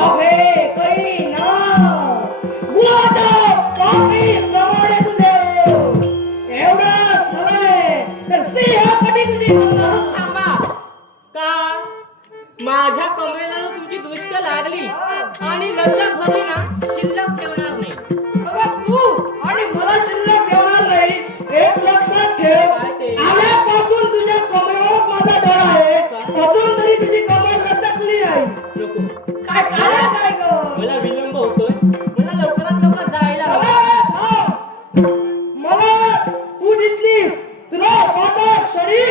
Coffee कई ना गुलाबाच्या कॉफी प्रमाणे तुझे एवढंच नव्हे तर सिंह कधी तुझी थांबा का माझ्या कमरेला तुमची दृष्ट लागली आणि लक्षात भरली ना शिल्लक ठेवणार नाही. अगं तू आणि मला शिल्लक ठेवणार नाही एक लक्षात ठेव. आल्यापासून तुझ्या कमरेवर माझा डोळा आहे. अजून तरी तुझी कमर लटकली आहे. नको काय कारण काय ग? मला विलंब होतोय. मला लवकरात लवकर जायला हवं. मला तू दिसलीस तुला माझा क्षणी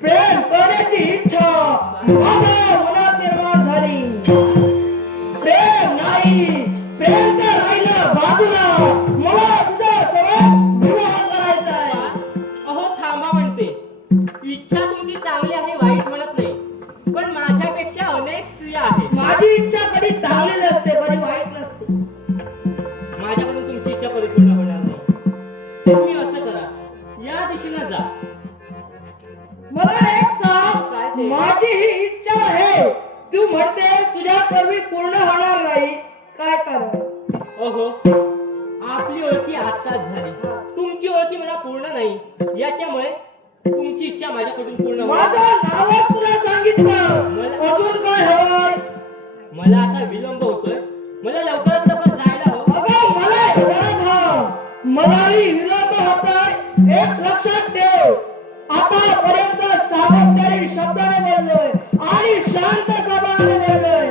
प्रेम करण्याची इच्छा माझ्या मनात निर्माण झाली. प्रेम नाही प्रेम तर राहिलं बाजूला. मला तुझ्या सोबत विवाह करायचा आहे. अहो थांबा म्हणते. इच्छा तुमची चांगली आहे वाईट म्हणत नाही, पण माझ्यापेक्षा अनेक स्त्रिया आहेत. माझी इच्छा कधी चांगली नसते कधी वाईट नसते. माझ्याकडून तुमची इच्छा परिपूर्ण होणार नाही. तुम्ही असं करा, या दिशेने जा. मला एक सांग काय ते? माझी ही इच्छा आहे. तू म्हणते तुझ्या कर्मी पूर्ण होणार नाही काय कारण? ओहो आपली ओळखी आत्ताच झाली. तुमची ओळखी मला पूर्ण नाही याच्यामुळे तुमची इच्छा माझ्याकडून पूर्ण होणार. माझं नावच तुला सांगितलं. अजून काय हवंय? मला आता विलंब होतोय. मला लवकरात लवकर जायला हवं. अगं मला गरज हा. मलाही विलंब होतोय. एक लक्षात ठेव. आतापर्यंत सावधानी शब्दाने बोललोय आणि शांत स्वभावाने बोललोय.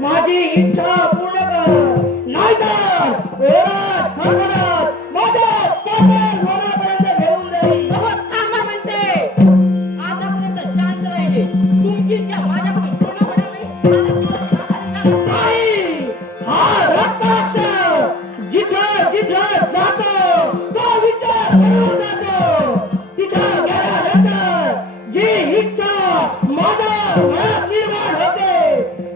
माझी इच्छा पूर्ण कर नाहीतर ओरड खडखडत माझ्या पातळ वनापर्यंत घेऊन जाईल. अहो, थांबा म्हणते. आतापर्यंत शांत राहिले. तुमची इच्छा माझ्याकडून पूर्ण होणार नाही. नाही हा रक्ताक्ष जिथं जिथं जातो तो विचार करून जातो. तिथं गेल्यानंतर जी इच्छा माझ्या मनात निर्माण होते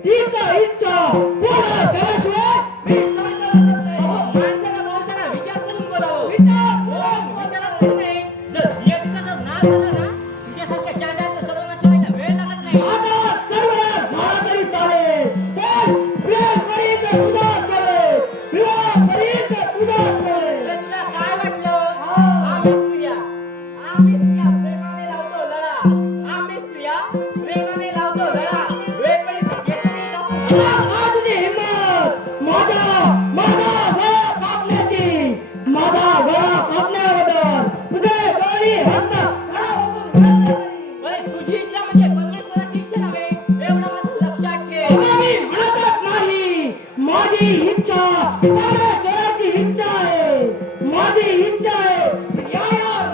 तीच इच्छा पूर्ण केल्याशिवाय मी शांत बसत नाही. अहो, माणसाला बोलताना विचार करून बोलावं. विचारात पडू नये. जर नियतीचा जर नाश झाला ना, तुझ्यासारख्या चांगल्याचं सर्वनाश व्हायला वेळ लागत नाही. आता सर्व झाला तरी चालेल पण प्रेम करीत तुझा चालेल. विवाह करीत तुझा चालेल. तर तुला काय वाटलं? आम्ही स्त्रिया प्रेमाने लावतो लढा. आम्ही स्त्रिया प्रेमाने लावतो लढा. वेळ पडेल तर घेतली जातो. आज तुझी हिंमत माझा गळा कापण्याची. माझा गळा कापण्याबद्दल तुझे गळी हस्त अरे तुझी इच्छा म्हणजे परमेश्वराची इच्छा नव्हे. एवढं मात्र लक्षात ठेव. मी म्हणतच नाही. माझी इच्छा परमेश्वराची इच्छा आहे. माझी इच्छा आहे या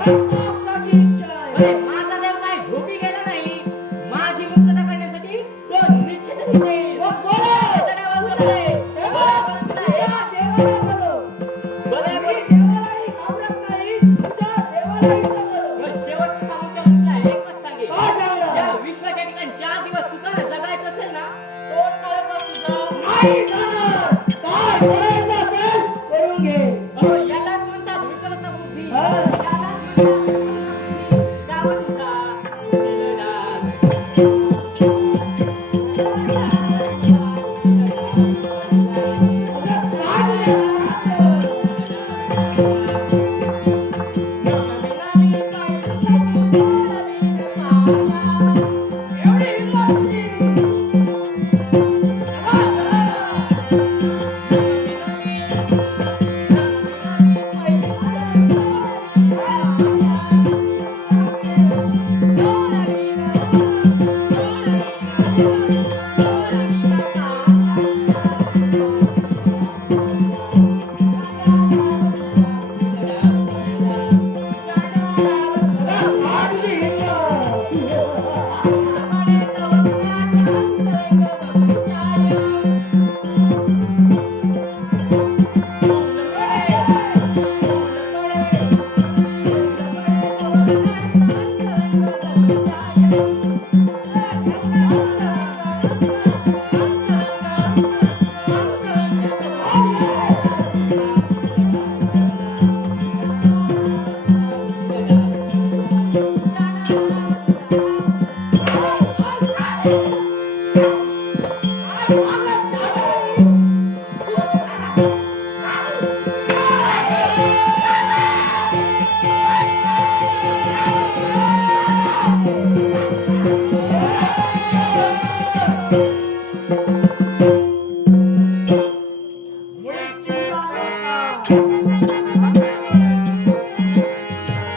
रक्ताक्षाची इच्छा अरे आहे. माझा देव काय झोपी गेला नाही. माझी मुक्तता करण्यासाठी तो निश्चितच येईल. तडावर बसलाय. बरोबर तुला या देवाला बोलव. बरोबर. मी देवालाही घाबरत नाही. तुझ्या देवालाही बोलव. मग शेवटचं सांगून तुला एकच सांगेन. काय सांगणार? या विश्वाच्या ठिकाणी 4 दिवस सुखाने जगायचं असेल ना, तोंड काळं कर तुझं. नाही